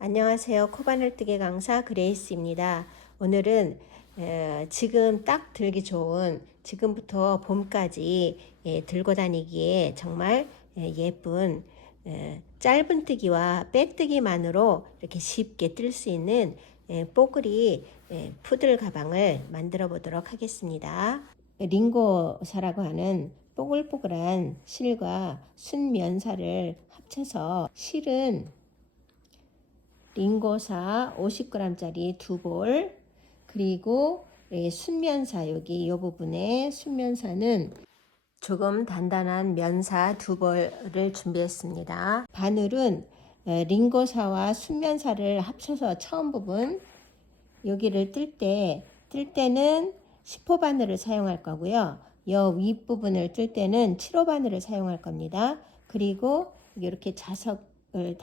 안녕하세요. 코바늘뜨기 강사 그레이스입니다. 오늘은 지금 딱 들기 좋은, 지금부터 봄까지 들고 다니기에 정말 예쁜 짧은뜨기와 빼뜨기만으로 이렇게 쉽게 뜰 수 있는 뽀글이 푸들 가방을 만들어 보도록 하겠습니다. 링고사라고 하는 뽀글뽀글한 실과 순면사를 합쳐서, 실은 링고사 50g짜리 2볼, 그리고 순면사, 여기 이 부분에 순면사는 조금 단단한 면사 2볼을 준비했습니다. 바늘은 링고사와 순면사를 합쳐서 처음 부분, 여기를 뜰 때는 10호 바늘을 사용할 거고요. 이 윗부분을 뜰 때는 7호 바늘을 사용할 겁니다. 그리고 이렇게 자석을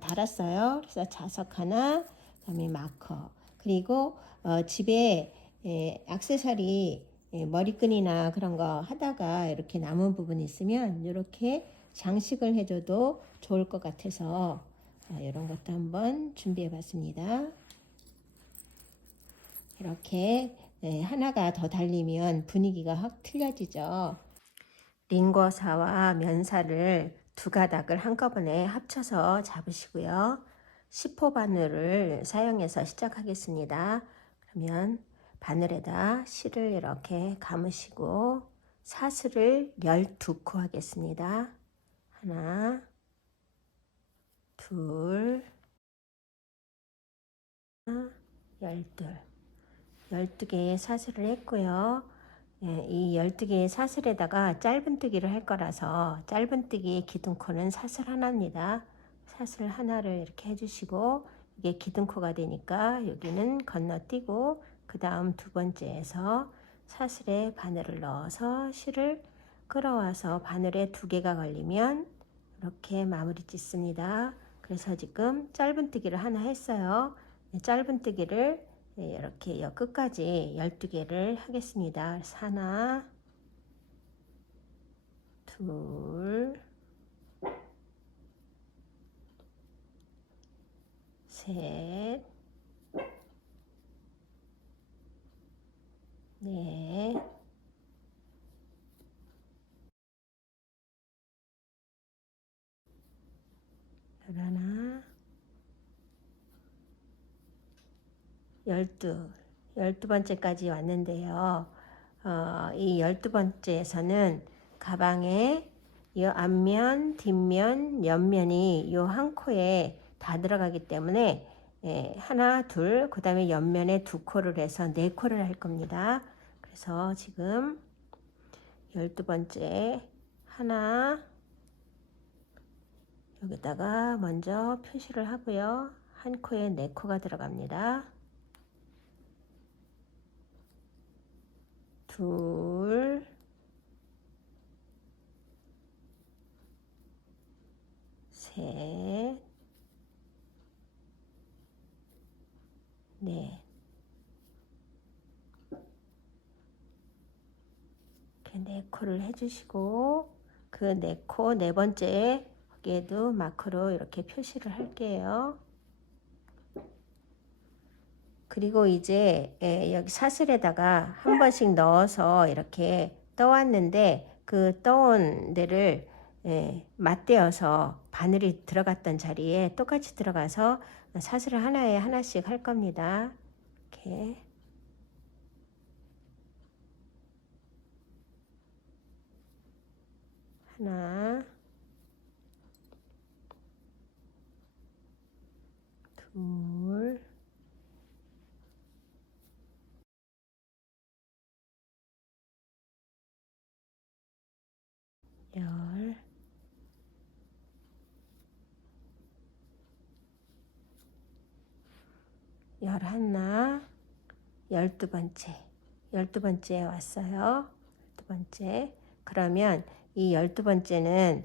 달았어요. 그래서 자석 하나, 그다음에 마커, 그리고 집에 액세서리 머리끈이나 그런 거 하다가 이렇게 남은 부분이 있으면 이렇게 장식을 해줘도 좋을 것 같아서 이런 것도 한번 준비해 봤습니다. 이렇게 하나가 더 달리면 분위기가 확 틀려지죠. 링거사와 면사를 두 가닥을 한꺼번에 합쳐서 잡으시고요. 10호 바늘을 사용해서 시작하겠습니다. 그러면 바늘에다 실을 이렇게 감으시고 사슬을 12코 하겠습니다. 하나, 둘, 12. 12개의 사슬을 했고요. 이 12개의 사슬에다가 짧은뜨기를 할 거라서 짧은뜨기의 기둥코는 사슬 하나입니다. 사슬 하나를 이렇게 해주시고, 이게 기둥코가 되니까 여기는 건너뛰고, 그 다음 두 번째에서 사슬에 바늘을 넣어서 실을 끌어와서 바늘에 2개가 걸리면 이렇게 마무리 짓습니다. 그래서 지금 짧은뜨기를 하나 했어요. 짧은뜨기를 이렇게 끝까지 12개를 하겠습니다. 하나, 둘, 셋, 넷, 열하나, 12번째까지 왔는데요. 이 12번째에서는 가방에 이 앞면, 뒷면, 옆면이 이 한 코에 다 들어가기 때문에 하나, 둘, 그 다음에 옆면에 2코를 해서 4코를 할 겁니다. 그래서 지금 12번째 하나, 여기다가 먼저 표시를 하고요. 한 코에 4코가 들어갑니다. 둘, 셋, 넷. 이렇게 4코를 해주시고, 그 4코, 4번째 여기에도 마크로 이렇게 표시를 할게요. 그리고 이제 여기 사슬에다가 한 번씩 넣어서 이렇게 떠왔는데, 그 떠온 데를 맞대어서 바늘이 들어갔던 자리에 똑같이 들어가서 사슬을 하나에 하나씩 할 겁니다. 이렇게 하나, 둘, 열, 11, 12번째. 12번째에 왔어요. 12번째. 그러면 이 12번째는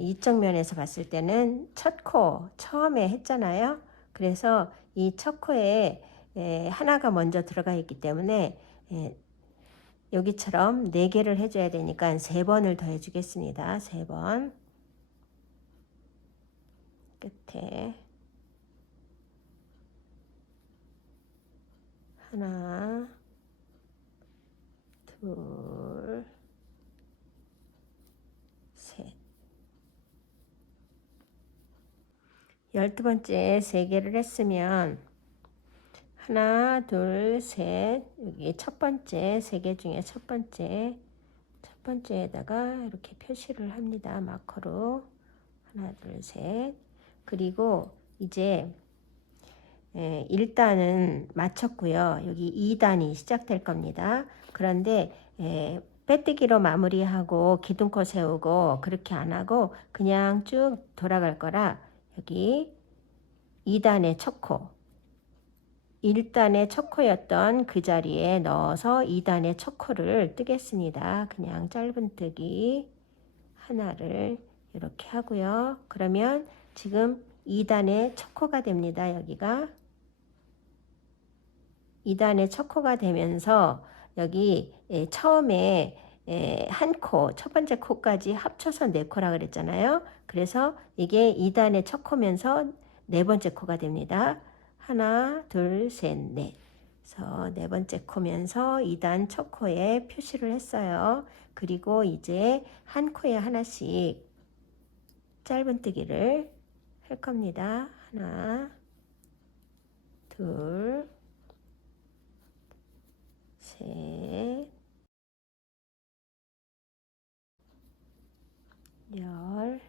이쪽 면에서 봤을 때는 첫 코, 처음에 했잖아요. 그래서 이 첫 코에 하나가 먼저 들어가 있기 때문에 여기처럼 4개를 해줘야 되니까 3번을 더 해주겠습니다. 3번. 끝에 하나, 둘, 셋. 12번째 3개를 했으면 하나, 둘, 셋. 여기 첫 번째 3개 중에 첫 번째에다가 이렇게 표시를 합니다. 마커로. 하나, 둘, 셋. 그리고 이제 1단은 마쳤고요. 여기 2단이 시작될 겁니다. 그런데 빼뜨기로 마무리하고 기둥코 세우고 그렇게 안 하고 그냥 쭉 돌아갈 거라 여기 2단의 첫 코, 1단의 첫 코였던 그 자리에 넣어서 2단의 첫 코를 뜨겠습니다. 그냥 짧은 뜨기 하나를 이렇게 하고요. 그러면 지금 2단의 첫 코가 됩니다. 여기가 2단의 첫 코가 되면서 여기 처음에 한 코, 첫 번째 코까지 합쳐서 4코라 그랬잖아요. 그래서 이게 2단의 첫 코면서 네 번째 코가 됩니다. 하나, 둘, 셋, 넷. 그래서 네 번째 코면서 2단 첫 코에 표시를 했어요. 그리고 이제 한 코에 하나씩 짧은뜨기를 할 겁니다. 하나, 둘, 셋, 열,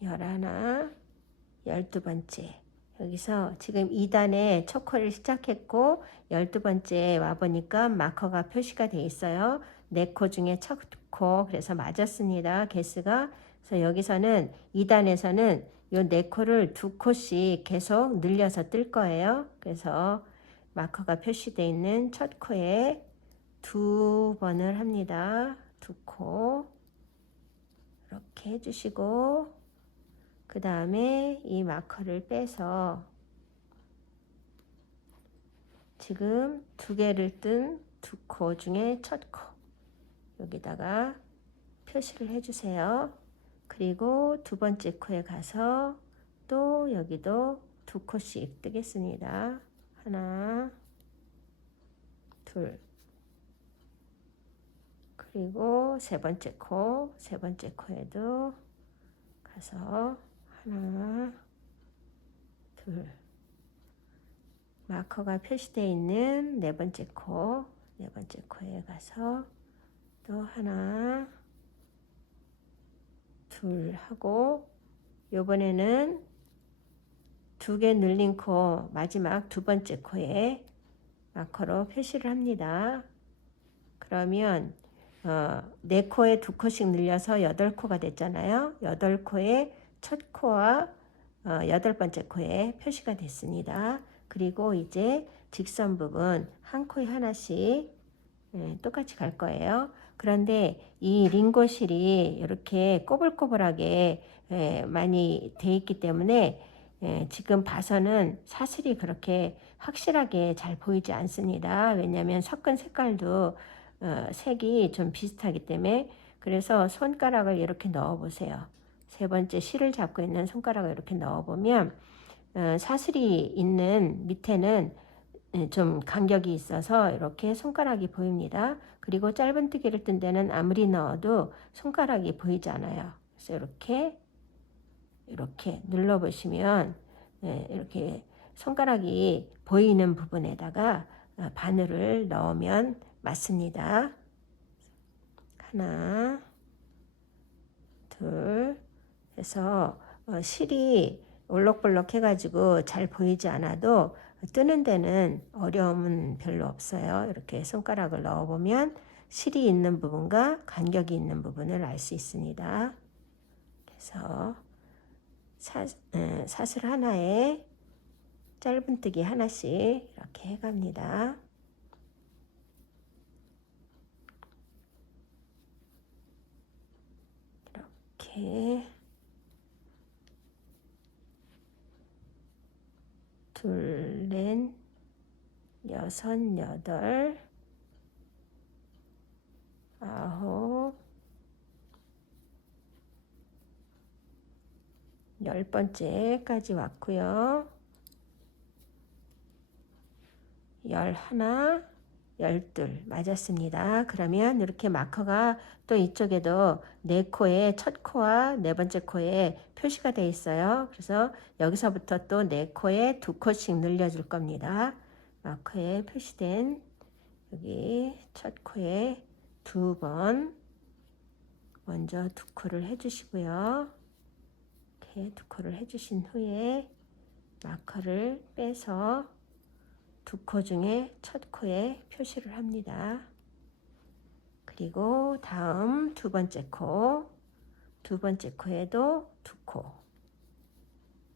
11, 12번째. 여기서 지금 2단에 첫 코를 시작했고 12번째 와보니까 마커가 표시가 돼 있어요. 4코 중에 첫 코, 그래서 맞았습니다. 개수가. 그래서 여기서는 2단에서는 요 4코를 2코씩 계속 늘려서 뜰 거예요. 그래서 마커가 표시되어 있는 첫 코에 2번을 합니다. 2코 이렇게 해주시고 그 다음에 이 마커를 빼서 지금 2개를 뜬 2코 중에 첫 코 여기다가 표시를 해주세요. 그리고 두 번째 코에 가서 또 여기도 2코씩 뜨겠습니다. 하나, 둘. 그리고 세 번째 코에도 가서 하나, 둘. 마커가 표시되어 있는 네 번째 코에 가서 또 하나, 둘 하고 요번에는 2개 늘린 코 마지막 두 번째 코에 마커로 표시를 합니다. 그러면 4코에 2코씩 늘려서 8코가 됐잖아요. 8코에 첫 코와 8번째 코에 표시가 됐습니다. 그리고 이제 직선 부분 한 코에 하나씩 똑같이 갈 거예요. 그런데 이 링고실이 이렇게 꼬불꼬불하게 많이 돼 있기 때문에 지금 봐서는 사슬이 그렇게 확실하게 잘 보이지 않습니다. 왜냐하면 섞은 색깔도 색이 좀 비슷하기 때문에. 그래서 손가락을 이렇게 넣어 보세요. 세 번째 실을 잡고 있는 손가락을 이렇게 넣어 보면 사슬이 있는 밑에는 좀 간격이 있어서 이렇게 손가락이 보입니다. 그리고 짧은뜨기를 뜬 데는 아무리 넣어도 손가락이 보이지 않아요. 그래서 이렇게 눌러 보시면 이렇게 손가락이 보이는 부분에다가 바늘을 넣으면 맞습니다. 하나, 둘 해서 실이 올록볼록 해가지고 잘 보이지 않아도 뜨는 데는 어려움은 별로 없어요. 이렇게 손가락을 넣어보면 실이 있는 부분과 간격이 있는 부분을 알 수 있습니다. 그래서 사슬 하나에 짧은뜨기 하나씩 이렇게 해갑니다. 이렇게 둘, 넷, 여섯, 여덟, 아홉, 10번째까지 왔고요. 11, 12 맞았습니다. 그러면 이렇게 마커가 또 이쪽에도 네 코에 첫 코와 네 번째 코에 표시가 되어 있어요. 그래서 여기서부터 또 네 코에 두 코씩 늘려줄 겁니다. 마커에 표시된 여기 첫 코에 두 번 먼저 두 코를 해주시고요. 이렇게 두 코를 해주신 후에 마커를 빼서 두 코 중에 첫 코에 표시를 합니다. 그리고 다음 두 번째 코에도 두 코,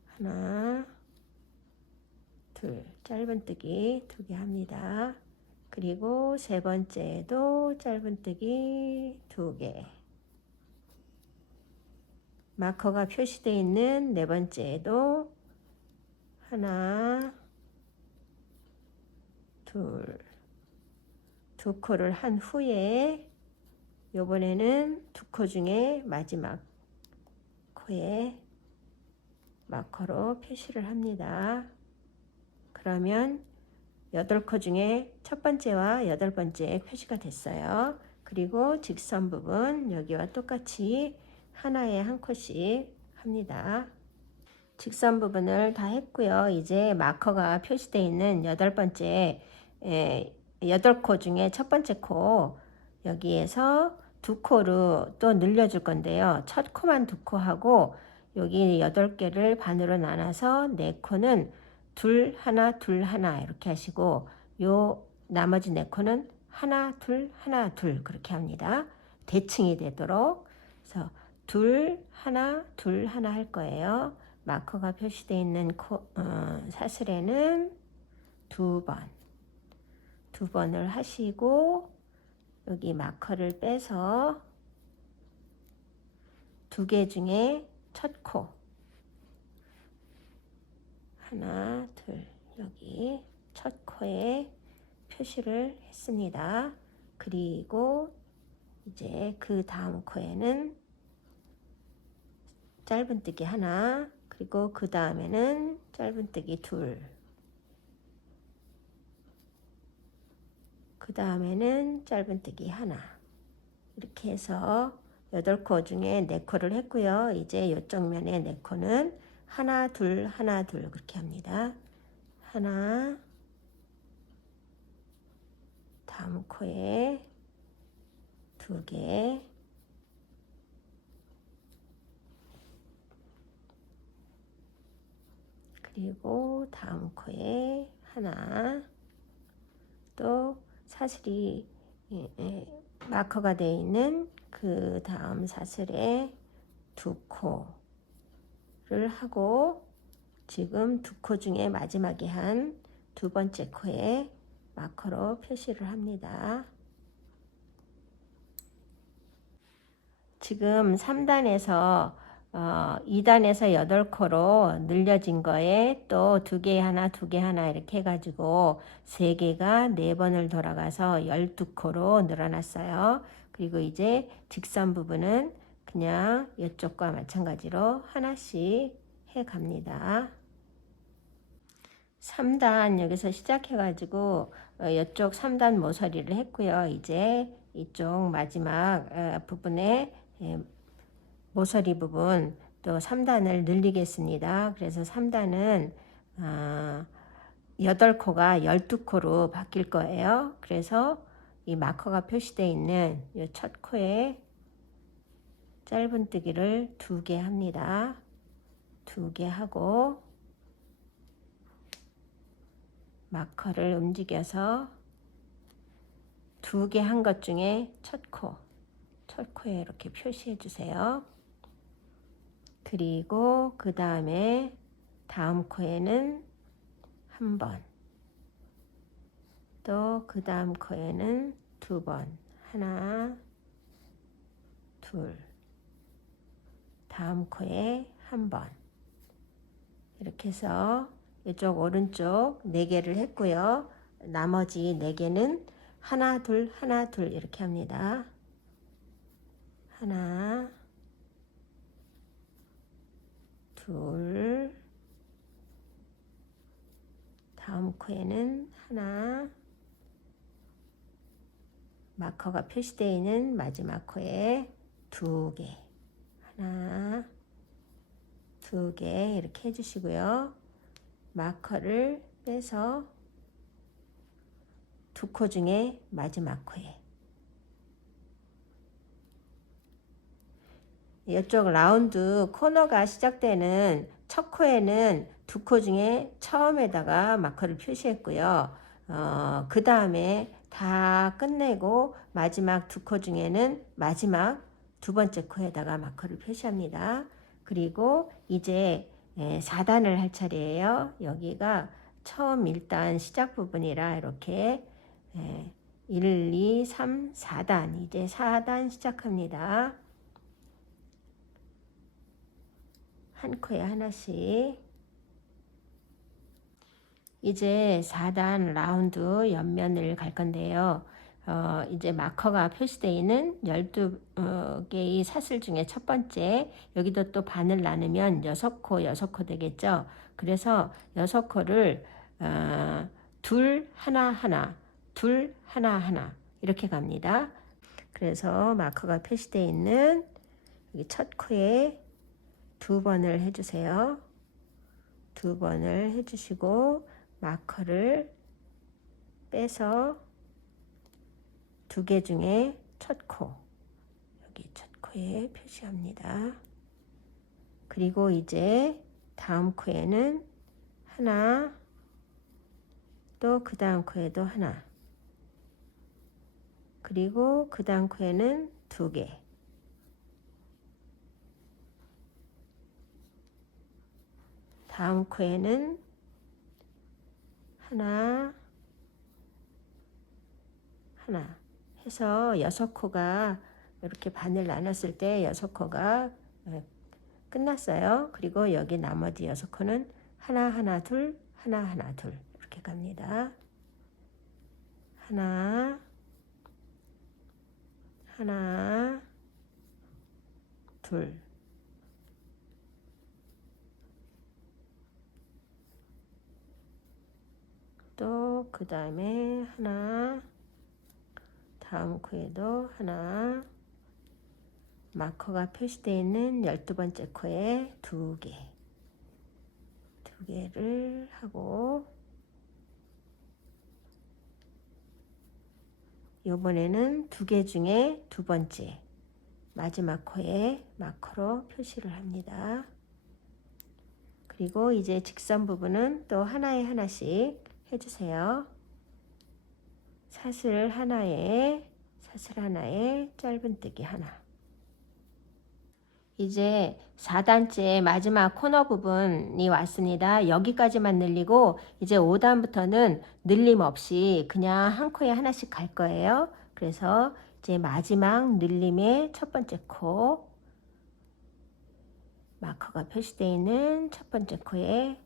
하나, 둘, 짧은뜨기 두 개 합니다. 그리고 세 번째에도 짧은뜨기 두 개. 마커가 표시되어 있는 네 번째에도 하나, 둘, 두 코를 한 후에 요번에는 두 코 중에 마지막 코에 마커로 표시를 합니다. 그러면 8코 중에 첫 번째와 8번째 표시가 됐어요. 그리고 직선 부분 여기와 똑같이 하나에 한 코씩 합니다. 직선 부분을 다 했고요. 이제 마커가 표시되어 있는 8번째 8코 중에 첫 번째 코 여기에서 두 코로 또 늘려줄 건데요. 첫 코만 두 코 하고 여기 8개를 반으로 나눠서 네 코는 둘 하나 둘 하나 이렇게 하시고 요 나머지 네 코는 하나 둘 하나 둘 그렇게 합니다. 대칭이 되도록. 그래서 둘 하나 할 거예요. 마커가 표시되어 있는 사슬에는 두 번을 하시고 여기 마커를 빼서 두 개 중에 첫 코 하나 둘 여기 첫 코에 표시를 했습니다. 그리고 이제 그 다음 코에는 짧은뜨기 하나 그리고 그 다음에는 짧은뜨기 둘 그 다음에는 짧은뜨기 하나 이렇게 해서 8코 중에 4코를 했고요. 이제 이쪽 면에 4코는 하나 둘 그렇게 합니다. 하나 다음 코에 두 개 그리고 다음 코에 하나 또 사슬이 마커가 되어 있는 그 다음 사슬에 두 코를 하고 지금 두 코 중에 마지막에 한 두 번째 코에 마커로 표시를 합니다. 지금 3단에서 2단에서 8코로 늘려진 거에 또 두 개 하나 이렇게 해가지고 3개가 4번을 돌아가서 12코로 늘어났어요. 그리고 이제 직선 부분은 그냥 이쪽과 마찬가지로 하나씩 해 갑니다. 3단 여기서 시작해가지고 이쪽 3단 모서리를 했고요. 이제 이쪽 마지막 부분에 모서리 부분 또 3단을 늘리겠습니다. 그래서 3단은 8코가 12코로 바뀔 거예요. 그래서 이 마커가 표시되어 있는 이 첫 코에 짧은뜨기를 2개 합니다. 2개 하고 마커를 움직여서 2개 한 것 중에 첫 코에 이렇게 표시해 주세요. 그리고 그 다음에 다음 코에는 한 번, 또 그 다음 코에는 두 번, 하나, 둘, 다음 코에 한 번. 이렇게 해서 이쪽 오른쪽 4개를 했고요. 나머지 4개는 하나, 둘 이렇게 합니다. 하나, 둘, 다음 코에는 하나, 마커가 표시되어 있는 마지막 코에 두 개, 하나, 두 개 이렇게 해주시고요. 마커를 빼서 두 코 중에 마지막 코에, 이쪽 라운드 코너가 시작되는 첫 코에는 두 코 중에 처음에다가 마커를 표시했고요. 그 다음에 다 끝내고 마지막 두 코 중에는 마지막 두 번째 코에다가 마커를 표시합니다. 그리고 이제 4단을 할 차례예요. 여기가 처음 1단 시작 부분이라 이렇게 1, 2, 3, 4단, 이제 4단 시작합니다. 한 코에 하나씩. 이제 4단 라운드 옆면을 갈 건데요. 이제 마커가 표시되어 있는 12개의 사슬 중에 첫 번째, 여기도 또 반을 나누면 6코 되겠죠. 그래서 6코를 둘, 하나, 하나, 둘, 하나, 하나 이렇게 갑니다. 그래서 마커가 표시되어 있는 여기 첫 코에 두 번을 해주세요. 두 번을 해주시고 마커를 빼서 두 개 중에 첫 코, 여기 첫 코에 표시합니다. 그리고 이제 다음 코에는 하나, 또 그 다음 코에도 하나, 그리고 그 다음 코에는 두 개, 다음 코에는 하나, 하나 해서 6코가 이렇게 반을 나눴을 때 6코가 끝났어요. 그리고 여기 나머지 6코는 하나, 하나, 둘, 하나, 하나, 둘 이렇게 갑니다. 하나, 하나, 둘, 또 그 다음에 하나, 다음 코에도 하나, 마커가 표시되어 있는 12번째 코에 두 개를 하고, 이번에는 두 개 중에 두 번째 마지막 코에 마커로 표시를 합니다. 그리고 이제 직선 부분은 또 하나에 하나씩 해주세요. 사슬 하나에 짧은뜨기 하나. 이제 4단째 마지막 코너 부분이 왔습니다. 여기까지만 늘리고 이제 5단부터는 늘림 없이 그냥 한 코에 하나씩 갈 거예요. 그래서 이제 마지막 늘림의 첫 번째 코, 마커가 표시되어 있는 첫 번째 코에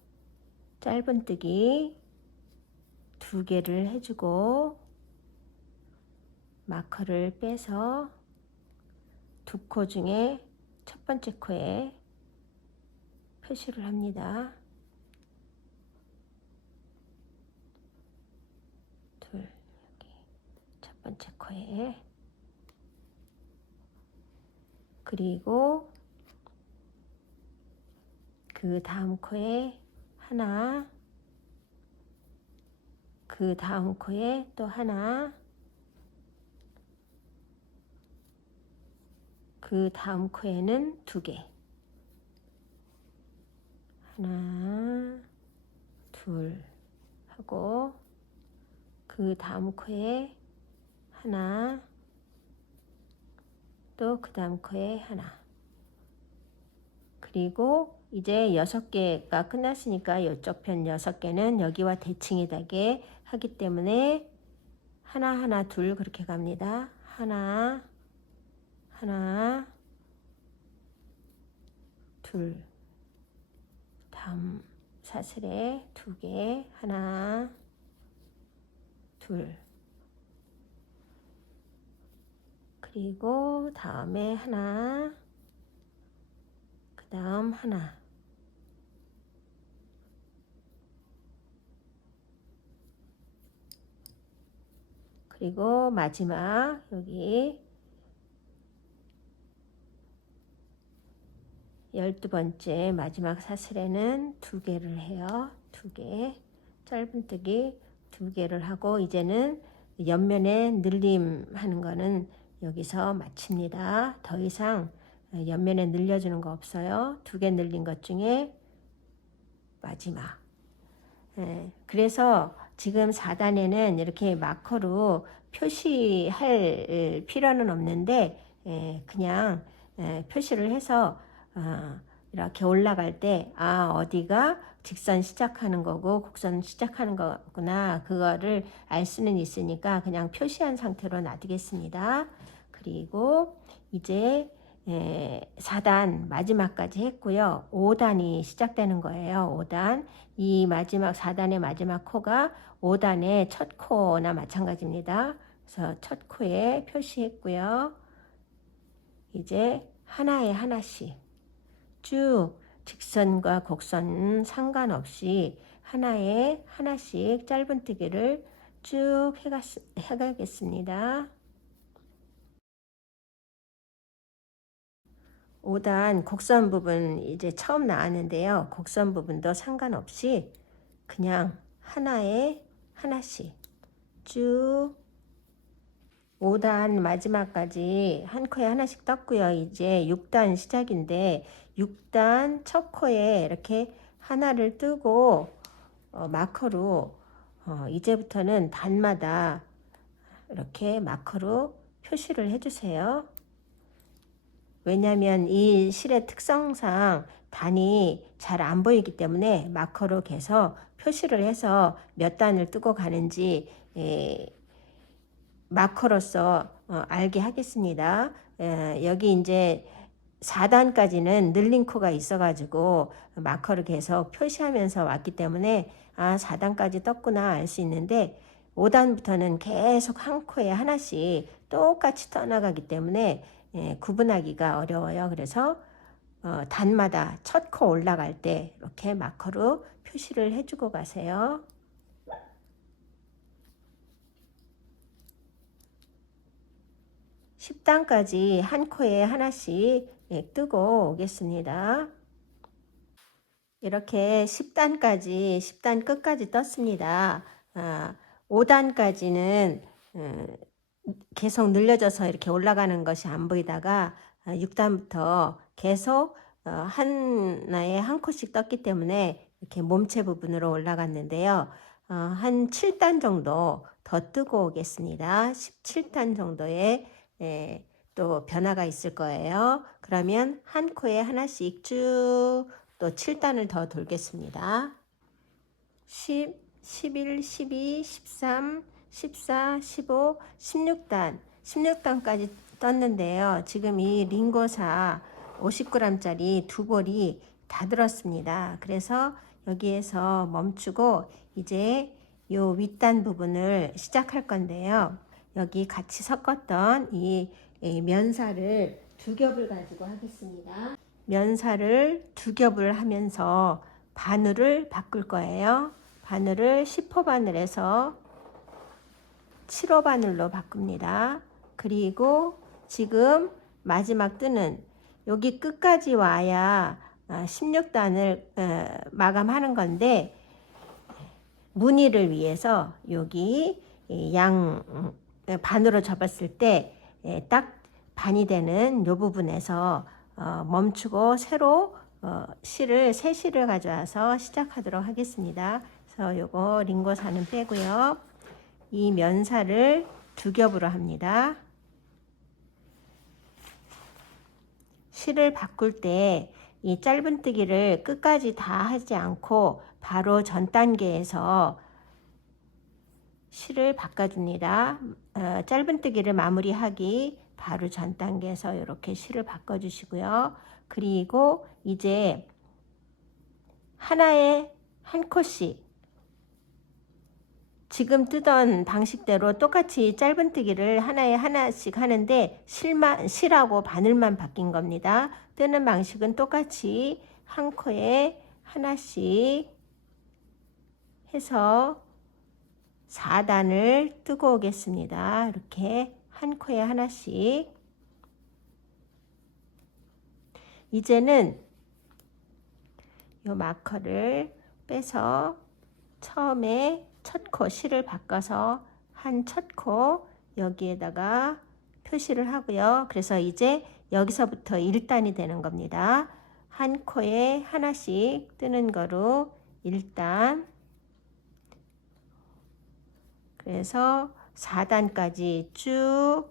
짧은뜨기 두 개를 해주고 마커를 빼서 두 코 중에 첫 번째 코에 표시를 합니다. 둘, 여기 첫 번째 코에, 그리고 그 다음 코에 하나, 그 다음 코에 또 하나, 그 다음 코에는 두 개, 하나, 둘 하고, 그 다음 코에 하나, 또 그 다음 코에 하나. 그리고 이제 6개가 끝났으니까 이쪽 편 6개는 여기와 대칭이 되게 하기 때문에 하나, 둘 그렇게 갑니다. 하나, 둘. 다음 사슬에 두 개, 하나, 둘. 그리고 다음에 하나, 그 다음 하나, 그리고 마지막 여기 12번째 마지막 사슬에는 2개를 해요. 2개. 짧은뜨기 2개를 하고 이제는 옆면에 늘림 하는 거는 여기서 마칩니다. 더 이상 옆면에 늘려주는 거 없어요. 2개 늘린 것 중에 마지막. 그래서 지금 4단에는 이렇게 마커로 표시할 필요는 없는데 그냥 표시를 해서 이렇게 올라갈 때 어디가 직선 시작하는 거고 곡선 시작하는 거구나 그거를 알 수는 있으니까 그냥 표시한 상태로 놔두겠습니다. 그리고 이제 4단 마지막까지 했고요. 5단이 시작되는 거예요. 5단. 이 마지막 4단의 마지막 코가 5단의 첫 코나 마찬가지입니다. 그래서 첫 코에 표시했고요. 이제 하나에 하나씩 쭉 직선과 곡선 상관없이 하나에 하나씩 짧은뜨기를 쭉 해가겠습니다. 5단 곡선 부분 이제 처음 나왔는데요. 곡선 부분도 상관없이 그냥 하나에 하나씩 쭉 5단 마지막까지 한 코에 하나씩 떴고요. 이제 6단 시작인데 6단 첫 코에 이렇게 하나를 뜨고 마커로 이제부터는 단마다 이렇게 마커로 표시를 해주세요. 왜냐하면 이 실의 특성상 단이 잘 안 보이기 때문에 마커로 계속 표시를 해서 몇 단을 뜨고 가는지 마커로서 알게 하겠습니다. 여기 이제 4단까지는 늘린 코가 있어가지고 마커를 계속 표시하면서 왔기 때문에 4단까지 떴구나 알 수 있는데 5단부터는 계속 한 코에 하나씩 똑같이 떠나가기 때문에 구분하기가 어려워요. 그래서 단마다 첫 코 올라갈 때 이렇게 마커로 표시를 해주고 가세요. 10단까지 한 코에 하나씩 뜨고 오겠습니다. 이렇게 10단까지 끝까지 떴습니다. 5단까지는 계속 늘려져서 이렇게 올라가는 것이 안 보이다가 6단부터 계속 하나에 한 코씩 떴기 때문에 이렇게 몸체 부분으로 올라갔는데요. 한 7단 정도 더 뜨고 오겠습니다. 17단 정도의 또 변화가 있을 거예요. 그러면 한 코에 하나씩 쭉 또 7단을 더 돌겠습니다. 10, 11, 12, 13, 14, 15, 16단 16단까지 떴는데요. 지금 이 링고사 50g짜리 두 볼이 다 들었습니다. 그래서 여기에서 멈추고 이제 요 윗단 부분을 시작할 건데요. 여기 같이 섞었던 이 면사를 2겹을 가지고 하겠습니다. 면사를 2겹을 하면서 바늘을 바꿀 거예요. 바늘을 10호 바늘에서 7호 바늘로 바꿉니다. 그리고 지금 마지막 뜨는 여기 끝까지 와야 16단을 마감하는 건데 무늬를 위해서 여기 양 반으로 접었을 때 딱 반이 되는 이 부분에서 멈추고 새로 새 실을 가져와서 시작하도록 하겠습니다. 그래서 요거 링고사는 빼고요. 이 면사를 2겹으로 합니다. 실을 바꿀 때 이 짧은뜨기를 끝까지 다 하지 않고 바로 전 단계에서 실을 바꿔줍니다. 짧은뜨기를 마무리하기 바로 전 단계에서 이렇게 실을 바꿔주시고요. 그리고 이제 하나에 한 코씩 지금 뜨던 방식대로 똑같이 짧은뜨기를 하나에 하나씩 하는데 실하고 바늘만 바뀐 겁니다. 뜨는 방식은 똑같이 한 코에 하나씩 해서 4단을 뜨고 오겠습니다. 이렇게 한 코에 하나씩. 이제는 이 마커를 빼서 처음에 첫 코 실을 바꿔서 한 첫 코 여기에다가 표시를 하고요. 그래서 이제 여기서부터 1단이 되는 겁니다. 한 코에 하나씩 뜨는 거로 1단, 그래서 4단까지 쭉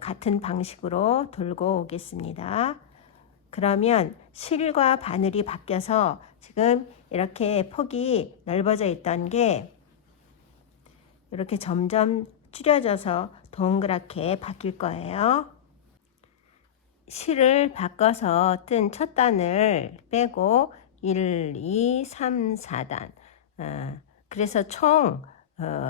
같은 방식으로 돌고 오겠습니다. 그러면 실과 바늘이 바뀌어서 지금 이렇게 폭이 넓어져 있던 게 이렇게 점점 줄여져서 동그랗게 바뀔 거예요. 실을 바꿔서 뜬 첫 단을 빼고 1, 2, 3, 4단. 그래서 총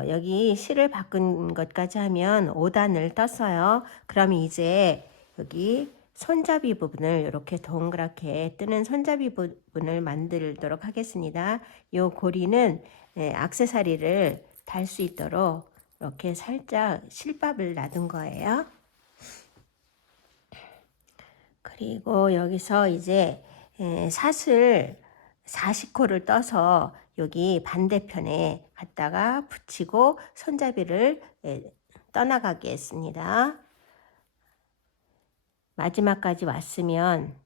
여기 실을 바꾼 것까지 하면 5단을 떴어요. 그러면 이제 여기 손잡이 부분을 이렇게 동그랗게 뜨는 손잡이 부분을 만들도록 하겠습니다. 이 고리는 액세서리를 달 수 있도록 이렇게 살짝 실밥을 놔둔 거예요. 그리고 여기서 이제 사슬 40코를 떠서 여기 반대편에 갖다가 붙이고 손잡이를 떠나가게 했습니다. 마지막까지 왔으면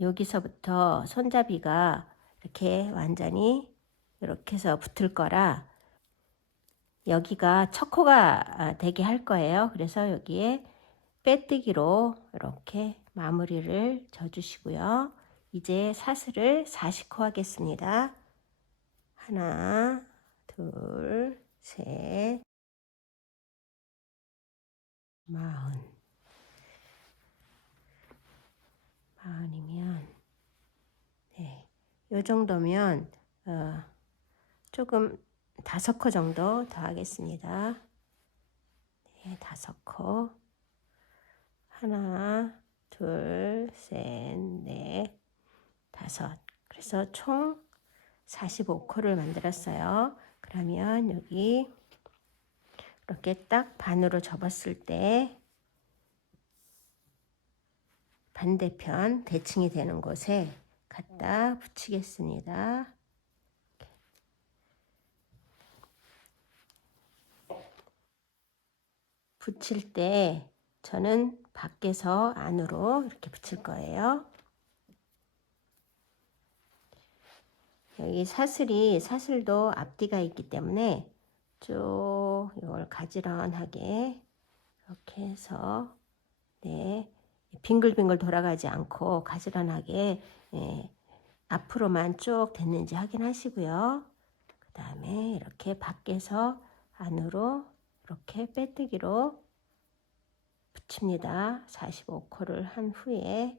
여기서부터 손잡이가 이렇게 완전히 이렇게 해서 붙을 거라 여기가 첫 코가 되게 할 거예요. 그래서 여기에 빼뜨기로 이렇게 마무리를 져주시고요. 이제 사슬을 40코 하겠습니다. 하나, 둘, 셋, 40이면 네, 요 정도면 조금 5코 정도 더 하겠습니다. 네, 5코. 하나, 둘, 셋, 넷, 5. 그래서 총 45코를 만들었어요. 그러면 여기 이렇게 딱 반으로 접었을 때 반대편 대칭이 되는 곳에 갖다 붙이겠습니다. 붙일 때 저는 밖에서 안으로 이렇게 붙일 거예요. 여기 사슬도 앞뒤가 있기 때문에 쭉 이걸 가지런하게 이렇게 해서 네, 빙글빙글 돌아가지 않고 가지런하게 앞으로만 쭉 됐는지 확인하시고요. 그 다음에 이렇게 밖에서 안으로 이렇게 빼뜨기로 붙입니다. 45코를 한 후에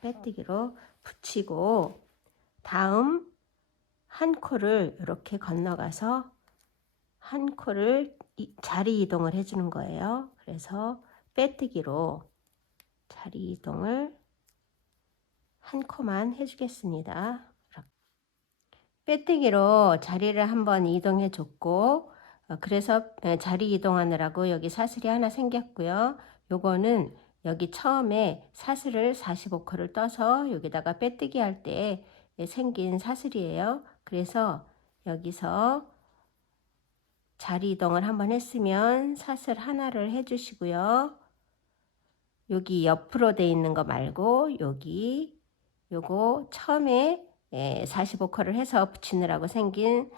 빼뜨기로 붙이고 다음 한 코를 이렇게 건너가서 한 코를 자리 이동을 해주는 거예요. 그래서 빼뜨기로 자리 이동을 한 코만 해주겠습니다. 빼뜨기로 자리를 한번 이동해 줬고 그래서 자리 이동하느라고 여기 사슬이 하나 생겼고요. 요거는 여기 처음에 사슬을 45코를 떠서 여기다가 빼뜨기 할 때 생긴 사슬이에요. 그래서 여기서 자리 이동을 한번 했으면 사슬 하나를 해주시고요. 여기 옆으로 돼 있는 거 말고 여기 요거 처음에 45코를 해서 붙이느라고 생긴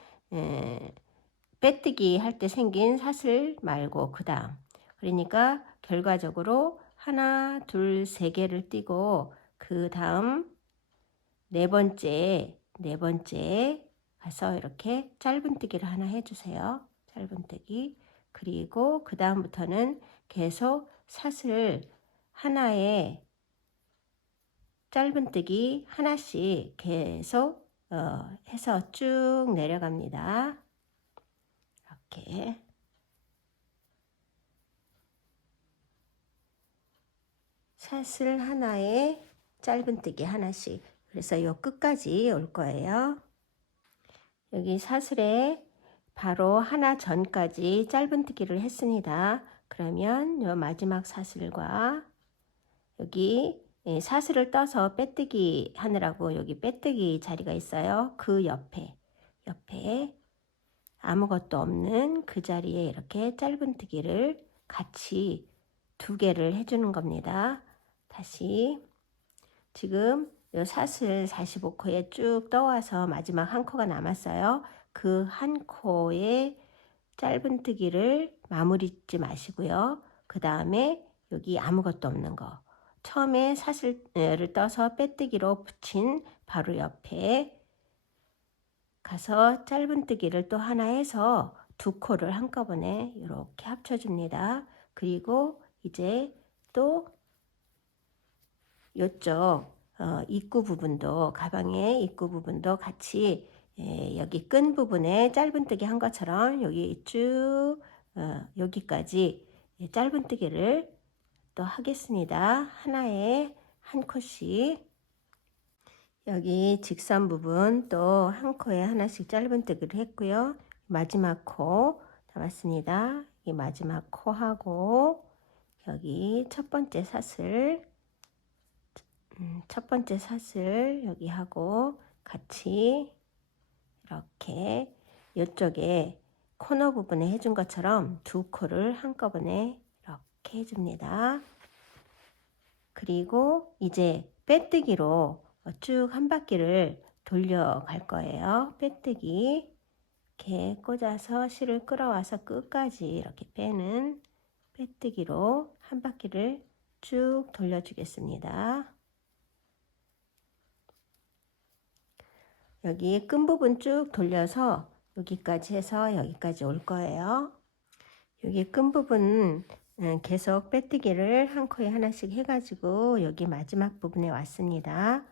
빼뜨기 할 때 생긴 사슬 말고 그 다음 그러니까 결과적으로 하나 둘 세 개를 띄고 그 다음 네 번째 가서 이렇게 짧은뜨기를 하나 해주세요. 짧은뜨기. 그리고 그 다음부터는 계속 사슬 하나에 짧은뜨기 하나씩 계속 해서 쭉 내려갑니다. 이렇게 사슬 하나에 짧은뜨기 하나씩. 그래서 요 끝까지 올 거예요. 여기 사슬에 바로 하나 전까지 짧은뜨기를 했습니다. 그러면 요 마지막 사슬과 여기 사슬을 떠서 빼뜨기 하느라고 여기 빼뜨기 자리가 있어요. 그 옆에 아무것도 없는 그 자리에 이렇게 짧은뜨기를 같이 2개를 해주는 겁니다. 다시 지금 요 사슬 45코에 쭉 떠와서 마지막 한 코가 남았어요. 그 한 코에 짧은뜨기를 마무리 짓지 마시고요. 그 다음에 여기 아무것도 없는 거 처음에 사슬을 떠서 빼뜨기로 붙인 바로 옆에 가서 짧은뜨기를 또 하나 해서 2코를 한꺼번에 이렇게 합쳐줍니다. 그리고 이제 또 이쪽 입구 부분도 가방의 입구 부분도 같이 여기 끈 부분에 짧은뜨기 한 것처럼 여기 쭉 여기까지 짧은뜨기를 또 하겠습니다. 하나에 한 코씩 여기 직선 부분 또 한 코에 하나씩 짧은뜨기를 했고요. 마지막 코 남았습니다. 이 마지막 코하고 여기 첫 번째 사슬 여기 하고 같이 이렇게 이쪽에 코너 부분에 해준 것처럼 2코를 한꺼번에 이렇게 해줍니다. 그리고 이제 빼뜨기로 쭉 한 바퀴를 돌려갈 거예요. 빼뜨기 이렇게 꽂아서 실을 끌어와서 끝까지 이렇게 빼는 빼뜨기로 한 바퀴를 쭉 돌려주겠습니다. 여기 끈 부분 쭉 돌려서 여기까지 해서 여기까지 올 거예요. 여기 끈 부분 계속 빼뜨기를 한 코에 하나씩 해가지고 여기 마지막 부분에 왔습니다.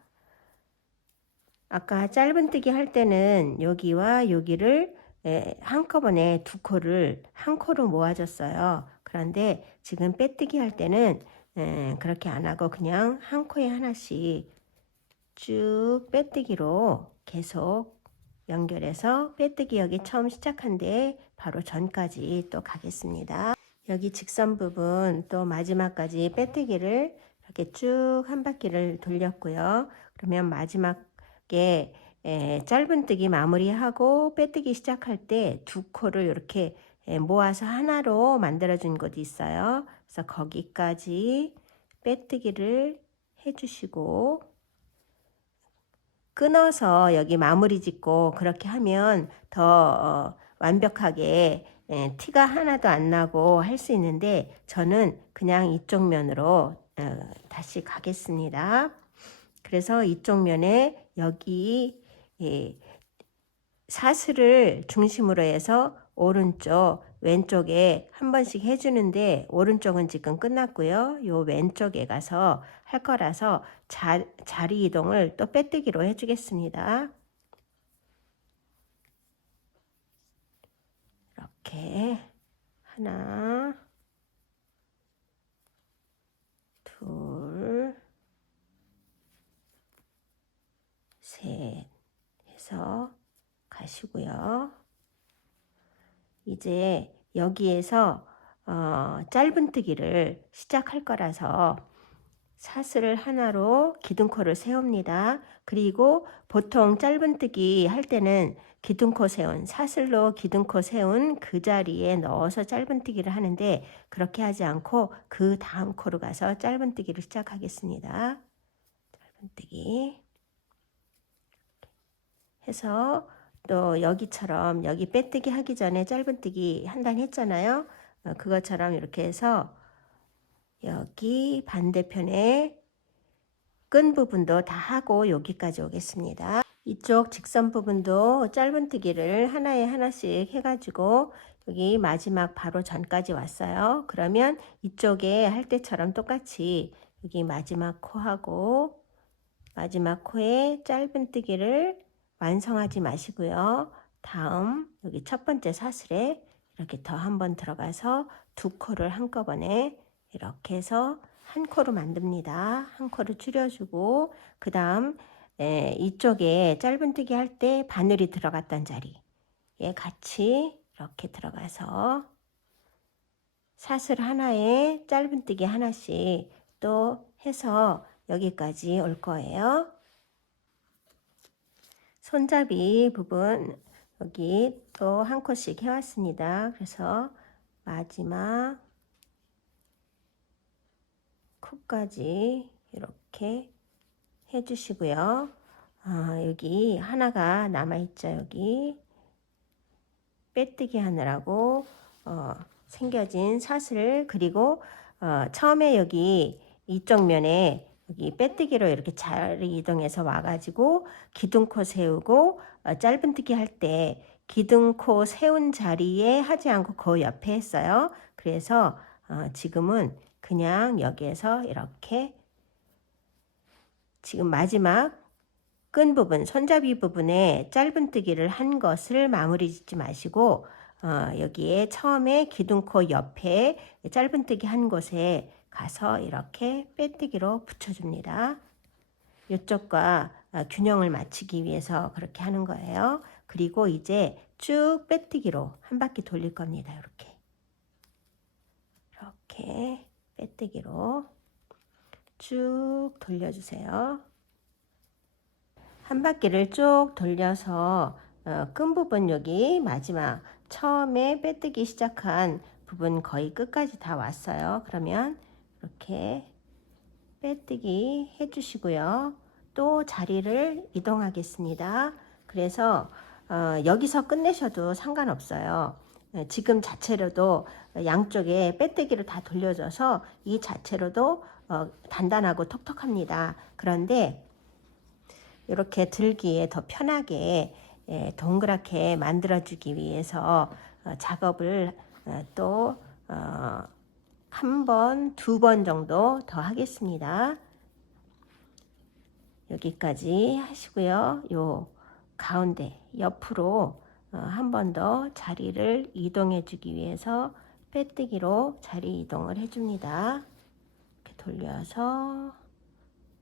아까 짧은뜨기 할 때는 여기와 여기를 한꺼번에 2코를 한 코로 모아줬어요. 그런데 지금 빼뜨기 할 때는 그렇게 안 하고 그냥 한 코에 하나씩 쭉 빼뜨기로 계속 연결해서 빼뜨기 여기 처음 시작한데 바로 전까지 또 가겠습니다. 여기 직선 부분 또 마지막까지 빼뜨기를 이렇게 쭉 한 바퀴를 돌렸고요. 그러면 마지막에 짧은뜨기 마무리하고 빼뜨기 시작할 때 2코를 이렇게 모아서 하나로 만들어 준 곳이 있어요. 그래서 거기까지 빼뜨기를 해주시고 끊어서 여기 마무리 짓고 그렇게 하면 더 완벽하게 티가 하나도 안 나고 할 수 있는데 저는 그냥 이쪽 면으로 다시 가겠습니다. 그래서 이쪽 면에 여기 사슬을 중심으로 해서 오른쪽 왼쪽에 한 번씩 해주는데 오른쪽은 지금 끝났고요. 요 왼쪽에 가서 할 거라서 자리 이동을 또 빼뜨기로 해주겠습니다. 이렇게 하나 둘 셋 해서 가시고요. 이제 여기에서 짧은뜨기를 시작할 거라서 사슬을 하나로 기둥코를 세웁니다. 그리고 보통 짧은뜨기 할 때는 기둥코 세운 사슬로 기둥코 세운 그 자리에 넣어서 짧은뜨기를 하는데 그렇게 하지 않고 그 다음 코로 가서 짧은뜨기를 시작하겠습니다. 짧은뜨기 해서 또 여기처럼 여기 빼뜨기 하기 전에 짧은뜨기 한 단 했잖아요. 그것처럼 이렇게 해서 여기 반대편에 끈 부분도 다 하고 여기까지 오겠습니다. 이쪽 직선 부분도 짧은뜨기를 하나에 하나씩 해가지고 여기 마지막 바로 전까지 왔어요. 그러면 이쪽에 할 때처럼 똑같이 여기 마지막 코하고 마지막 코에 짧은뜨기를 완성하지 마시고요. 다음 여기 첫 번째 사슬에 이렇게 더 한 번 들어가서 2코를 한꺼번에 이렇게 해서 한 코로 만듭니다. 한 코를 줄여주고 그 다음 이쪽에 짧은뜨기 할 때 바늘이 들어갔던 자리에 같이 이렇게 들어가서 사슬 하나에 짧은뜨기 하나씩 또 해서 여기까지 올 거예요. 손잡이 부분 여기 또 한 컷씩 해왔습니다. 그래서 마지막 코까지 이렇게 해주시고요. 여기 하나가 남아있죠. 여기 빼뜨기 하느라고 생겨진 사슬, 그리고 처음에 여기 이쪽 면에 여기 빼뜨기로 이렇게 자리 이동해서 와가지고 기둥코 세우고 짧은뜨기 할 때 기둥코 세운 자리에 하지 않고 그 옆에 했어요. 그래서 지금은 그냥 여기에서 이렇게 지금 마지막 끈 부분, 손잡이 부분에 짧은뜨기를 한 것을 마무리 짓지 마시고 여기에 처음에 기둥코 옆에 짧은뜨기 한 곳에 가서 이렇게 빼뜨기로 붙여줍니다. 이쪽과 균형을 맞추기 위해서 그렇게 하는 거예요. 그리고 이제 쭉 빼뜨기로 한 바퀴 돌릴 겁니다. 이렇게 빼뜨기로 쭉 돌려주세요. 한 바퀴를 쭉 돌려서 끈 부분 여기 마지막 처음에 빼뜨기 시작한 부분 거의 끝까지 다 왔어요. 그러면 이렇게 빼뜨기 해주시고요. 또 자리를 이동하겠습니다. 그래서 여기서 끝내셔도 상관없어요. 지금 자체로도 양쪽에 빼뜨기를 다 돌려줘서 이 자체로도 단단하고 톡톡합니다. 그런데 이렇게 들기에 더 편하게 동그랗게 만들어주기 위해서 작업을 또 한 번, 두 번 정도 더 하겠습니다. 여기까지 하시고요. 요 가운데 옆으로 한 번 더 자리를 이동해 주기 위해서 빼뜨기로 자리 이동을 해줍니다. 이렇게 돌려서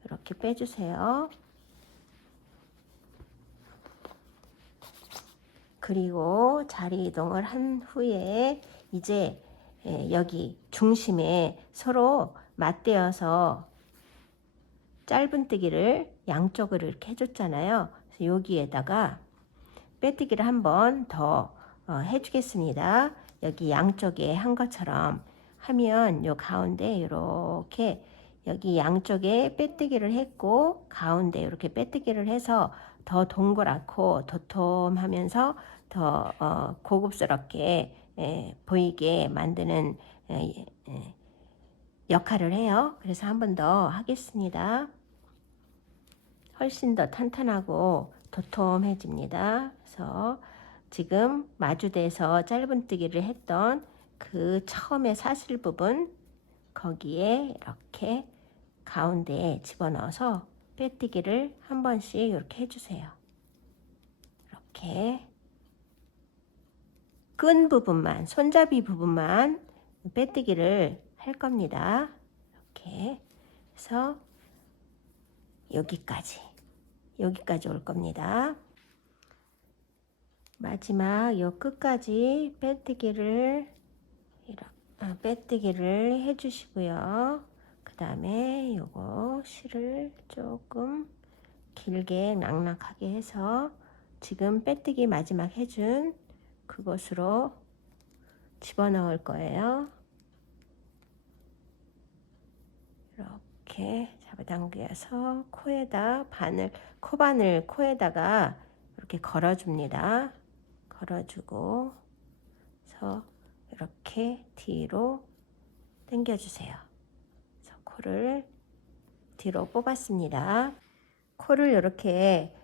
이렇게 빼주세요. 그리고 자리 이동을 한 후에 이제 여기 중심에 서로 맞대어서 짧은뜨기를 양쪽으로 이렇게 해줬잖아요. 그래서 여기에다가 빼뜨기를 한 번 더 해주겠습니다. 여기 양쪽에 한 것처럼 하면 요 가운데 이렇게 여기 양쪽에 빼뜨기를 했고 가운데 이렇게 빼뜨기를 해서 더 동그랗고 도톰하면서 더 고급스럽게 보이게 만드는 역할을 해요. 그래서 한 번 더 하겠습니다. 훨씬 더 탄탄하고 도톰해집니다. 그래서 지금 마주대서 짧은뜨기를 했던 그 처음에 사슬 부분 거기에 이렇게 가운데에 집어넣어서 빼뜨기를 한 번씩 이렇게 해주세요. 이렇게 끈 부분만, 손잡이 부분만 빼뜨기를 할 겁니다. 이렇게 해서 여기까지 올 겁니다. 마지막 요 끝까지 빼뜨기를 해주시고요. 그 다음에 요거 실을 조금 길게 낭락하게 해서 지금 빼뜨기 마지막 해준 그것으로 집어넣을 거예요. 이렇게 잡아당겨서 코에다 코바늘 코에다가 이렇게 걸어줍니다. 걸어주고 그래서 이렇게 뒤로 당겨주세요. 그래서 코를 뒤로 뽑았습니다. 코를 이렇게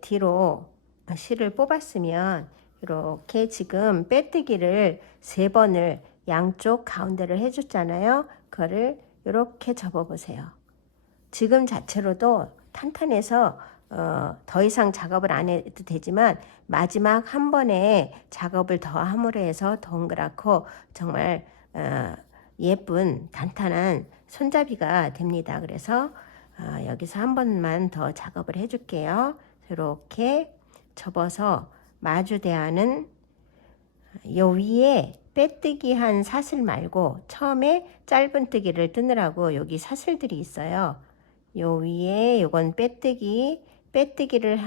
뒤로 실을 뽑았으면 이렇게 지금 빼뜨기를 3번을 양쪽 가운데를 해줬잖아요. 그거를 이렇게 접어보세요. 지금 자체로도 탄탄해서 더 이상 작업을 안 해도 되지만 마지막 한 번에 작업을 더 함으로 해서 동그랗고 정말 예쁜 단단한 손잡이가 됩니다. 그래서 여기서 한 번만 더 작업을 해줄게요. 이렇게 접어서 마주대하는 요 위에 빼뜨기 한 사슬 말고 처음에 짧은뜨기를 뜨느라고 여기 사슬들이 있어요. 요 위에 요건 빼뜨기를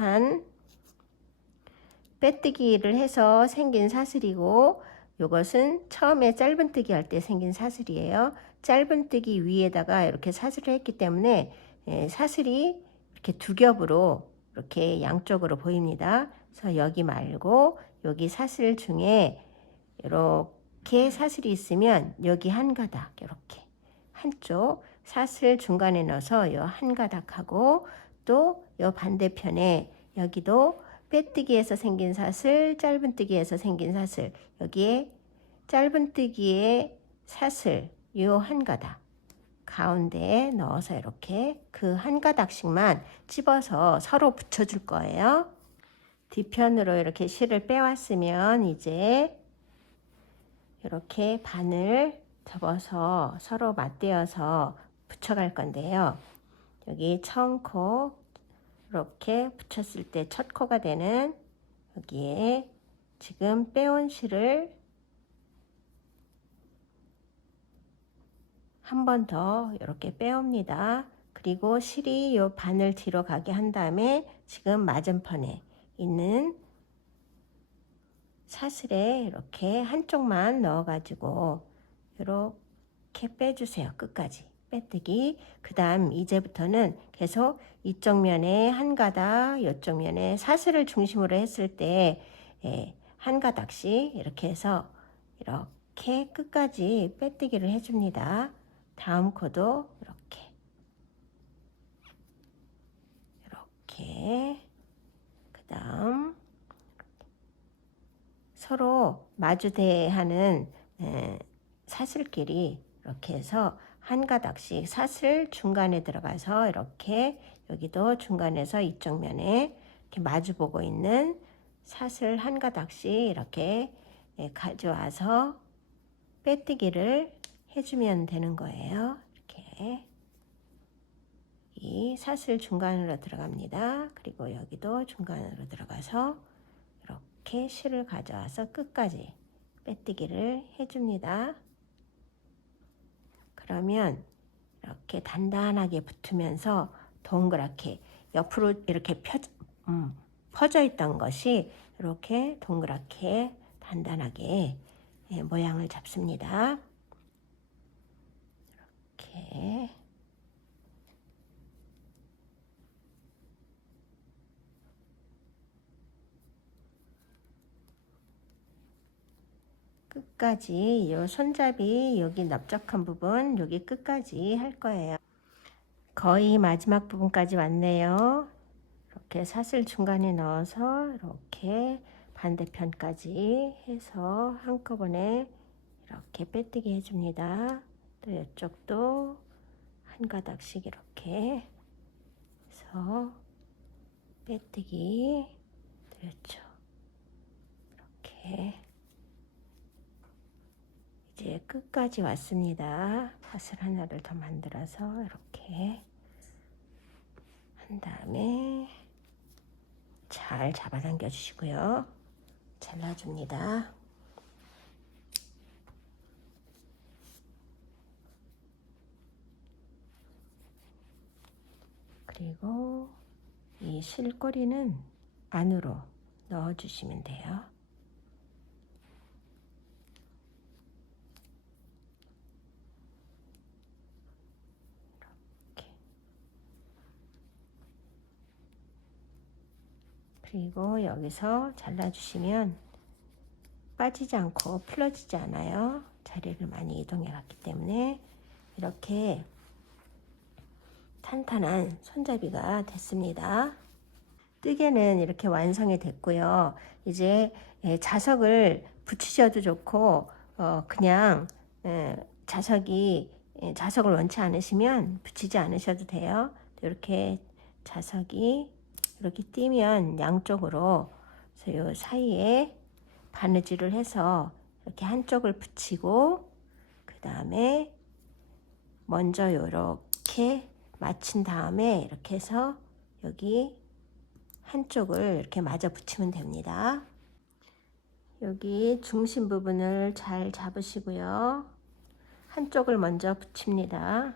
해서 생긴 사슬이고, 요것은 처음에 짧은뜨기 할 때 생긴 사슬이에요. 짧은뜨기 위에다가 이렇게 사슬을 했기 때문에 사슬이 이렇게 두 겹으로 이렇게 양쪽으로 보입니다. 그래서 여기 말고 여기 사슬 중에 이렇게 사슬이 있으면 여기 한 가닥, 이렇게 한쪽 사슬 중간에 넣어서 요 한 가닥하고, 또 요 반대편에 여기도 빼뜨기에서 생긴 사슬, 짧은뜨기에서 생긴 사슬, 여기에 짧은뜨기에 사슬 요 한 가닥 가운데에 넣어서 이렇게 그 한 가닥씩만 찝어서 서로 붙여줄 거예요. 뒤편으로 이렇게 실을 빼왔으면 이제 이렇게 반을 접어서 서로 맞대어서 붙여갈 건데요. 여기 처음 코 이렇게 붙였을 때 첫 코가 되는 여기에 지금 빼온 실을 한 번 더 이렇게 빼옵니다. 그리고 실이 이 반을 뒤로 가게 한 다음에 지금 맞은편에 있는 사슬에 이렇게 한쪽만 넣어 가지고 이렇게 빼주세요. 끝까지 빼뜨기. 그 다음 이제부터는 계속 이쪽 면에 한 가닥, 이쪽 면에 사슬을 중심으로 했을 때 한 가닥씩 이렇게 해서 이렇게 끝까지 빼뜨기를 해줍니다. 다음 코도 이렇게 그 다음 서로 마주대하는 사슬끼리 이렇게 해서 한 가닥씩 사슬 중간에 들어가서 이렇게 여기도 중간에서 이쪽 면에 이렇게 마주보고 있는 사슬 한 가닥씩 이렇게 가져와서 빼뜨기를 해주면 되는 거예요. 이렇게 이 사슬 중간으로 들어갑니다. 그리고 여기도 중간으로 들어가서 이렇게 실을 가져와서 끝까지 빼뜨기를 해줍니다. 그러면 이렇게 단단하게 붙으면서 동그랗게 옆으로 이렇게 퍼져 있던 것이 이렇게 동그랗게 단단하게 모양을 잡습니다. 이렇게 끝까지 요 손잡이 여기 넓적한 부분 여기 끝까지 할 거예요. 거의 마지막 부분까지 왔네요. 이렇게 사슬 중간에 넣어서 이렇게 반대편까지 해서 한꺼번에 이렇게 빼뜨기 해줍니다. 또 이쪽도 한 가닥씩 이렇게 해서 빼뜨기. 그렇죠. 이렇게 이제 끝까지 왔습니다. 사슬 하나를 더 만들어서 이렇게 한 다음에 잘 잡아당겨 주시고요. 잘라줍니다. 그리고 이 실꼬리는 안으로 넣어 주시면 돼요. 이렇게. 그리고 여기서 잘라주시면 빠지지 않고 풀어지지 않아요. 자리를 많이 이동해 갔기 때문에 이렇게 탄탄한 손잡이가 됐습니다. 뜨개는 이렇게 완성이 됐고요. 이제 자석을 붙이셔도 좋고 그냥 자석을 원치 않으시면 붙이지 않으셔도 돼요. 이렇게 자석이 이렇게 띄면 양쪽으로 요 사이에 바느질을 해서 이렇게 한쪽을 붙이고 그 다음에 먼저 이렇게 맞춘 다음에 이렇게 해서 여기 한쪽을 이렇게 맞아 붙이면 됩니다. 여기 중심 부분을 잘 잡으시고요. 한쪽을 먼저 붙입니다.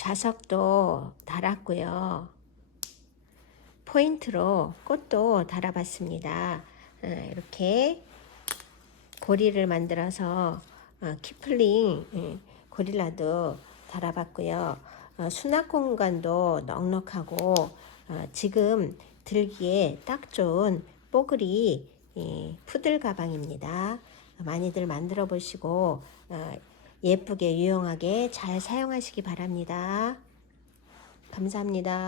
자석도 달았고요. 포인트로 꽃도 달아봤습니다. 이렇게 고리를 만들어서 키플링 고릴라도 달아봤고요. 수납 공간도 넉넉하고 지금 들기에 딱 좋은 뽀글이 푸들 가방입니다. 많이들 만들어 보시고 예쁘게 유용하게 잘 사용하시기 바랍니다. 감사합니다.